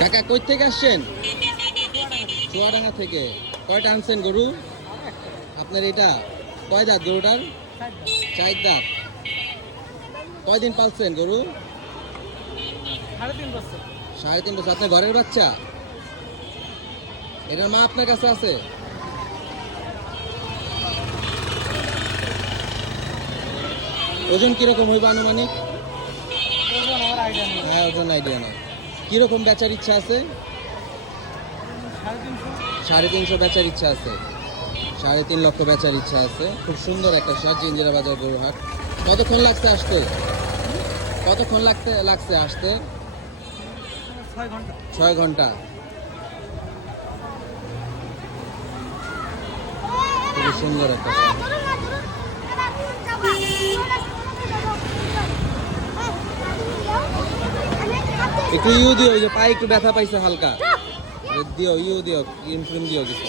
কাকা কই থেকে আসছেন? চুয়াডাঙ্গা থেকে। কয়টা আনছেন গরু আপনার? এটা কয় দাঁত গরুটার? 4 দাঁত। কয়দিন পালছেন গরু? 3.5 বছর। 3.5 বছর। আপনার ঘরের বাচ্চা? এটার মা আপনার কাছে আছে? ওজন কিরকম হইব আনুমানিক? হ্যাঁ, ওজন আইডিয়া নেই। কিরকম বেচার ইচ্ছা আছে? 350 বেচার ইচ্ছা আছে। 3.5 লক্ষ বেচার ইচ্ছা আছে। খুব সুন্দর একটা শার্ট, জিঞ্জিরা বাজার গরু হাট। কতক্ষণ লাগছে আসতে? কতক্ষণ লাগছে আসতে? 6 ঘন্টা। 6 ঘন্টা। খুব সুন্দর একটা শার্ট। একটু ইউ দিও, ওই যে পায়ে একটু ব্যথা পাইছে হালকা। দিও ইউ দিও, ক্রিম দিও কিছু।